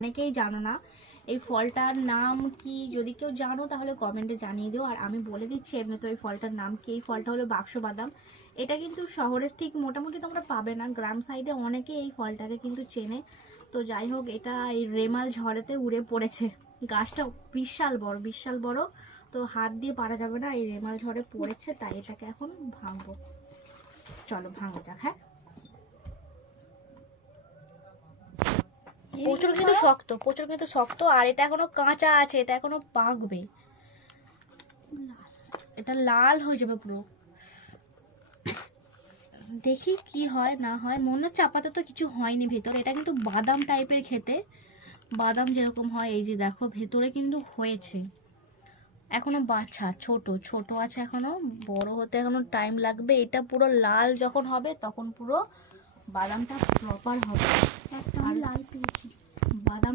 অনেকেই জানো না এই ফলটার নাম কি। যদি কেউ জানো তাহলে কমেন্টে জানিয়ে দিও। আর আমি বলে দিচ্ছি এমনি তো এই ফলটার নাম কি। এই ফলটা হলো বাক্স বাদাম। এটা কিন্তু শহরের ঠিক মোটামুটি তোমরা পাবে না, গ্রাম সাইডে অনেকে এই ফলটাকে কিন্তু চেনে। তো যাই হোক, এটা এই রেমাল ঝড়েতে উড়ে পড়েছে। গাছটা বিশাল বড়, বিশাল বড়। তো হাত দিয়ে পারা যাবে না, এই রেমাল ঝড়ে পড়েছে, তাই এটাকে এখন ভাঙবো। চলো ভাঙা যাক। হ্যাঁ, প্রচুর কিন্তু শক্ত, প্রচুর কিন্তু শক্ত। আর এটা এখনো কাঁচা আছে, এটা এখনো পাকবে। এটা লাল হয়ে যাবে পুরো। দেখি কি হয় না হয়। মনে হচ্ছে আপাতত কিছু হয়নি ভেতরে। এটা কিন্তু বাদাম টাইপের খেতে, বাদাম যেরকম হয়। এই যে দেখো ভেতরে কিন্তু হয়েছে। এখনো বাচ্চা, ছোট ছোট আছে এখনো, বড় হতে এখনো টাইম লাগবে। এটা পুরো লাল যখন হবে তখন পুরো বাদামটা প্রপার হবে। একটা লাল পেয়েছি বাদাম।